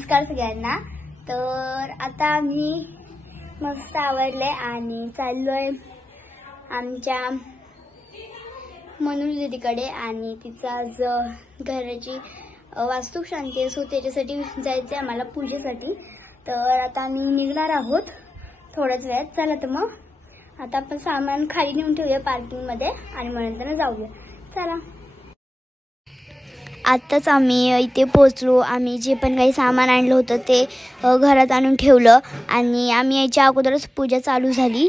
नमस्कार सगळ्यांना। तर आता आम्ही मस्त आवरले आणि चाललोय आमच्या मनू दीदीकडे आणि तिचा आज घराची वास्तू शांती असो त्याच्यासाठी जायचे आम्हाला पूजेसाठी। तर आता आम्ही निघणार आहोत थोड्याच वेळात। चला तर मग आता आपण सामान खाली नेऊन ठेवूया पार्किंग मध्ये आणि मग नंतर जाऊया। चला। आताच आम्ही इथे पोहोचलो। आम्ही जे पण काही सामान आणलं होतं ते घरात आणून ठेवलं आणि आम्ही याच्या अगोदरच पूजा चालू झाली।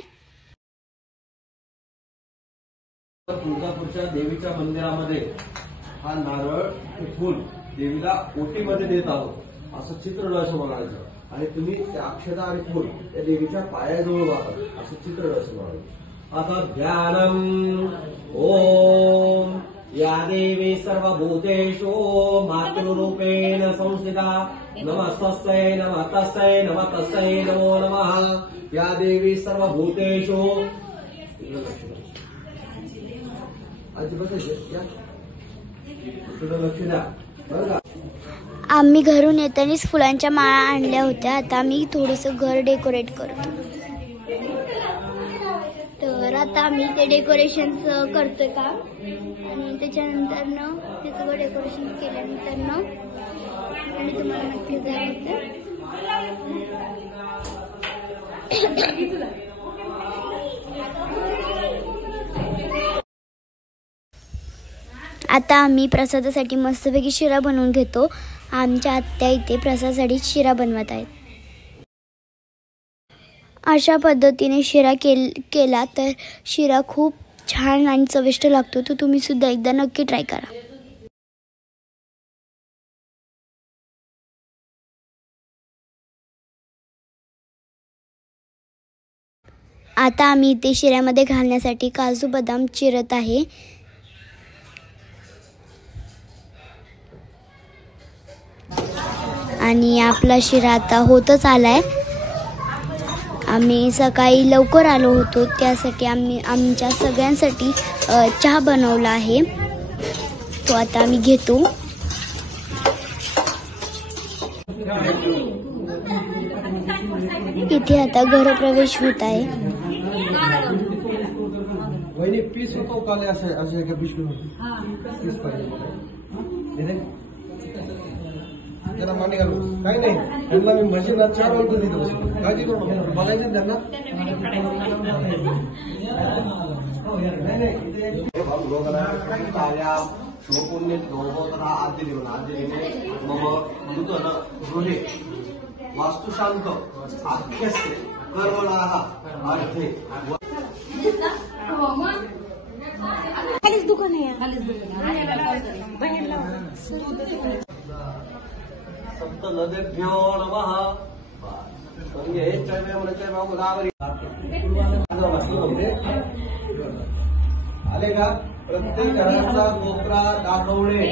तुळजापूरच्या देवीच्या मंदिरामध्ये हा नारळ फूल देवीला ओटीमध्ये देत आहोत असं चित्र डोळ्यासमोर बघायचं आणि तुम्ही त्या अक्षता आणि फूल त्या देवीच्या पायाजवळ वापरा असं चित्र डोळ्यासमोर बघायचं। आता ध्यानम ओम या देवी सर्वभूतेषु मातृरूपेण संस्थिता नमस्तस्यै नमस्तस्यै नमस्तस्यै नमो नमः। या देवी सर्वभूतेषु आम्ही घरून येतानाच फुलांच्या माळा आणल्या होत्या। आता आम्ही थोडंसं घर डेकोरेट करतो। तर आता आम्ही ते डेकोरेशन करतोय का आणि त्याच्यानंतर ते सगळं डेकोरेशन केल्यानंतर आणि तुम्हाला नक्की दाखवते। आता आम्ही प्रसादासाठी मस्तपैकी शिरा बनवून घेतो। आमच्या आत्या इथे प्रसादासाठी शिरा बनवत आहेत। अशा पद्धतीने शिरा केला तर शिरा खूप छान आणि चविष्ट लागतो। तर तुम्ही सुद्धा एकदा नक्की ट्राय करा। आता आम्ही इथे शिऱ्यामध्ये घालण्यासाठी काजू बदाम चिरत आहे। आणि आपला शिरा आता होतच आलाय। आम्ही सकाळी लवकर आलो होतो त्यासाठी आम्ही आमच्या सगळ्यांसाठी चहा बनवला आहे तो आता आम्ही घेतो। इथे आता गृहप्रवेश होत आहे। पीस होतो काले असे का पिशवी पीस पाहिजे त्याला मांडी घालू काही नाही। त्यांना मी म्हशीला 4 वर्ष दिली काळजी करू नका बघायचं त्यांना शिवपुण्य मम नूतन गृहे वास्तुशांत आख्यस्ते कर्मणाः अर्थे दुकान आहे सप्त नद्याभ्यो नमः। संगे आले का प्रत्येक घराचा कोपरा दाखवणे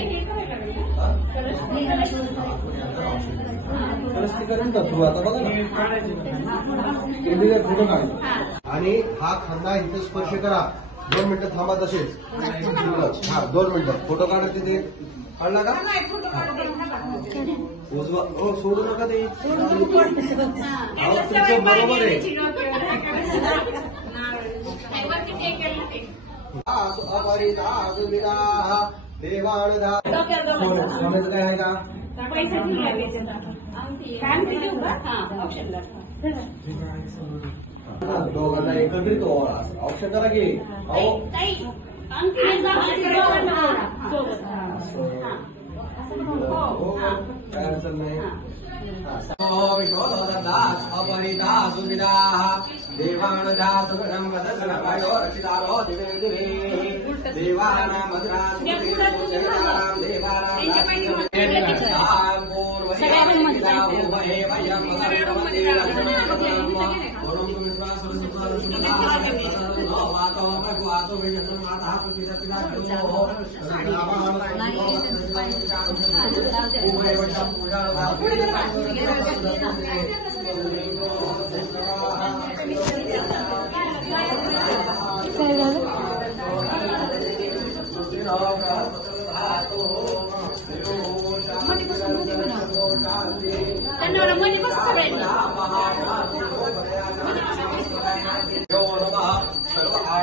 करून थ्रू आता बघा ना फोटो काढ आणि हा खांदा इथे स्पर्श करा। 2 मिनिटं थांबा तसेच। हा 2 मिनिटं फोटो काढा तिथे काढला का उजवा सोडू नका ते तुमचं बरोबर आहे। देवान काय आहे का दोघांना एकत्रित ऑप्शन करा की काय अडचण नाही। अपरिता सुविधा देवान जात रक्षितारो दिवे दिवे देवाना मधुरा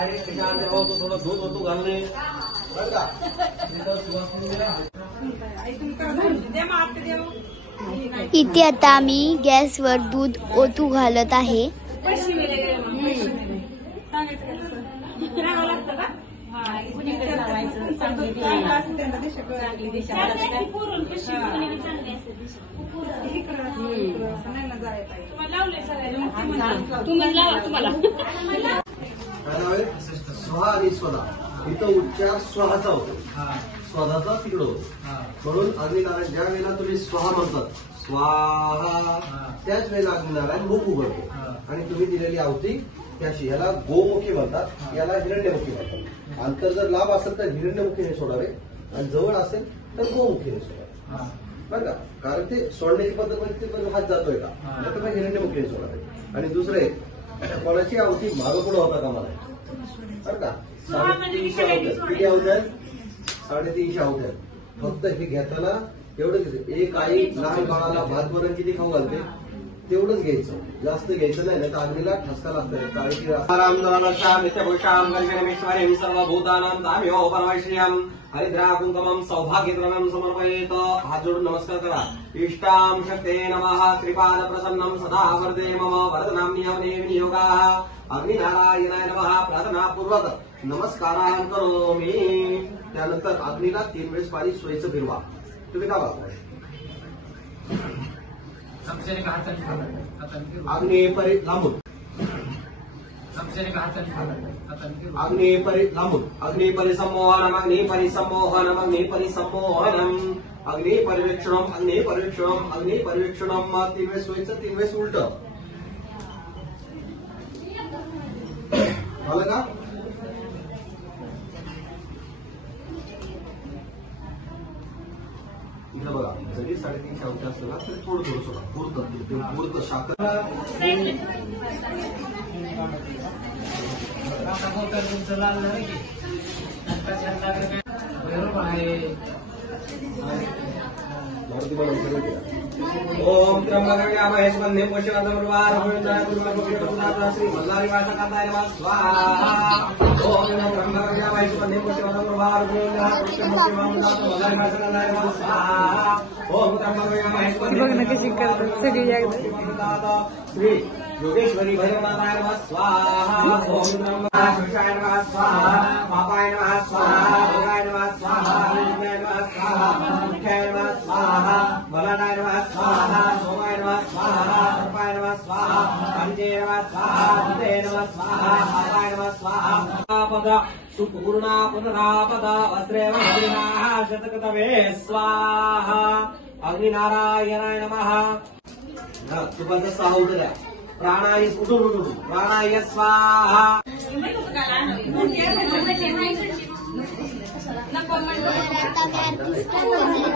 डायरेक्ट त्याच्यामध्ये होतो थोडं दूध होतो घालणे बरं का. तिथं सुवासिनी इथे आता आम्ही गॅसवर दूध ओतू घालत आहे. स्वहा आणि स्वदा इथं उच्चार स्वहाचा होतो, स्वदाचा तिकडं होतो. म्हणून अग्निनारायण ज्या वेळेला तुम्ही स्वहा म्हणतात स्वाहा त्याच वेळेला अग्निनारायण मुख उघडतो आणि तुम्ही दिलेली आहुती त्याशी. याला गोमुखी म्हणतात, याला हिरण्यमुखी म्हणतात. अंतर जर लांब असेल तर हिरण्यमुखीने सोडावे आणि जवळ असेल तर गोमुखीने सोडावे बरं का. कारण ते सोडण्याची पद्धत म्हणजे ते हात जातोय का तर मग हिरण्यमुखीने सोडावे. आणि दुसरं एक कोणाची आहुती मागं पुढे होता का मला बरं का. 350 आहुत्या किती आहुत्या 350 आहुत्या. फक्त हे घेताना एवढंच एक आई लहान बाळाला भात वरण किती खाऊ घालते तेवढंच घ्यायचं, जास्त घ्यायचं नाही तर अग्नीला ठसका लागतं. काळजी हरिद्रा कुंकुमम सौभाग्यद्रव्यम समर्पयेत. हात जोडून नमस्कार करा. इष्टां शक्ते नमः. कृपाद प्रसन्नं सदा वर्धे मम वरदनाम्यवने विनियोगाः. अग्निनारायणाय नमः. प्रार्थनापूर्वक नमस्कारान् करोमि. त्यानंतर अग्नीला 3 वेळेस पाणी सोयीचं फिरवा. तुम्ही का बघताय अग्निपरी लांबून अग्निपरी लांबून अग्निपरिसम्मोहनम अग्निपरिसम्मोहनम अग्निपरिसम्मोहनम अग्निपरिवेक्षणम अग्निपरिवेक्षणम अग्निपरिवेक्षणम. 3 वेळेस सोयीचं 3 वेळेस उलट झालं का. इथं बघा जरी 350 आहुत्या असतं ना तरी थोडं थोडं सोडा. पुरतं साखर ओम त्र्यंबकाय स्मन्ये पुष्यवदमर्वार श्री मल्लारी वाचकांताय नमः स्वाहा. ओम त्र्यंबकाय स्मन्ये पुष्यवदमर्वार मल्लारी वाचकांताय नमः स्वाहा. ओम त्र्यंबकाय स्मन्ये कशी करतात सगळी श्री योगेश्वरी भैरवनाथाय नमः स्वाहा. ओम त्र्यंबकाय नमः स्वाहा. पापाय नमः स्वाहा. भगाय नमः स्वाहा. विष्णाय नमः स्वाहा. मुख्याय नमः स्वाहा. बलानाय नमः स्वाहा. सोमाय नमः स्वाहा. सर्पाय नमः स्वाहा. पंचे नमः स्वाहा. भूते नमः स्वाहा. पापाय नमः स्वाहा. पद सुपूर्णा पुनरापद वस्त्रेव भद्रिनाः शतकतवे स्वाहा. अग्निनारायणाय नमः. तुपाचं 6 उतऱ्या. प्राणाय उठून प्राणाय स्वाहा.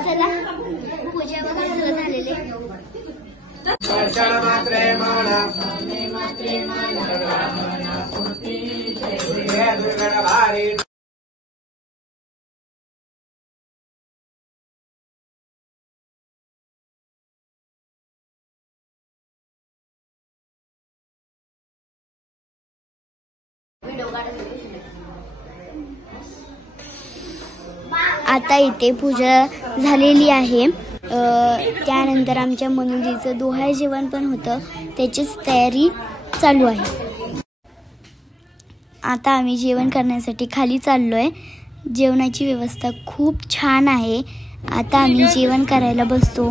चला पूजा वगैरे सगळं झालेले. आता इथे पूजा झालेली आहे. त्यानंतर आमच्या मनुलीचं डोहाळे जेवण पण होतं, त्याचीच तयारी चालू आहे. आता आम्ही जेवण करण्यासाठी खाली चाललोय. जेवणाची व्यवस्था खूप छान आहे. आता आम्ही जेवण करायला बसतो.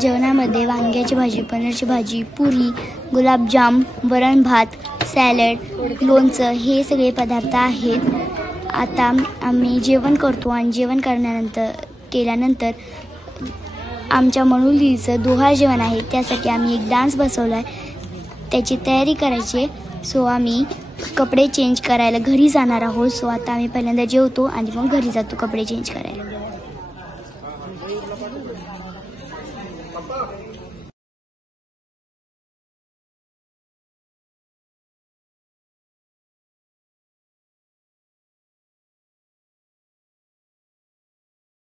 जेवणामध्ये वांग्याची भाजी, पनीरची भाजी, पुरी, गुलाबजाम, वरण भात, सॅलड, लोणचं हे सगळे पदार्थ आहेत. आता आम्ही जेवण करतो आणि जेवण केल्यानंतर आमच्या मनुलीचं डोहाळे जेवण आहे, त्यासाठी आम्ही एक डान्स बसवला आहे, त्याची तयारी करायची. सो आम्ही कपडे चेंज करायला घरी जाणार आहोत. सो आता आम्ही पहिल्यांदा जेवतो आणि मग घरी जातो कपडे चेंज करायला.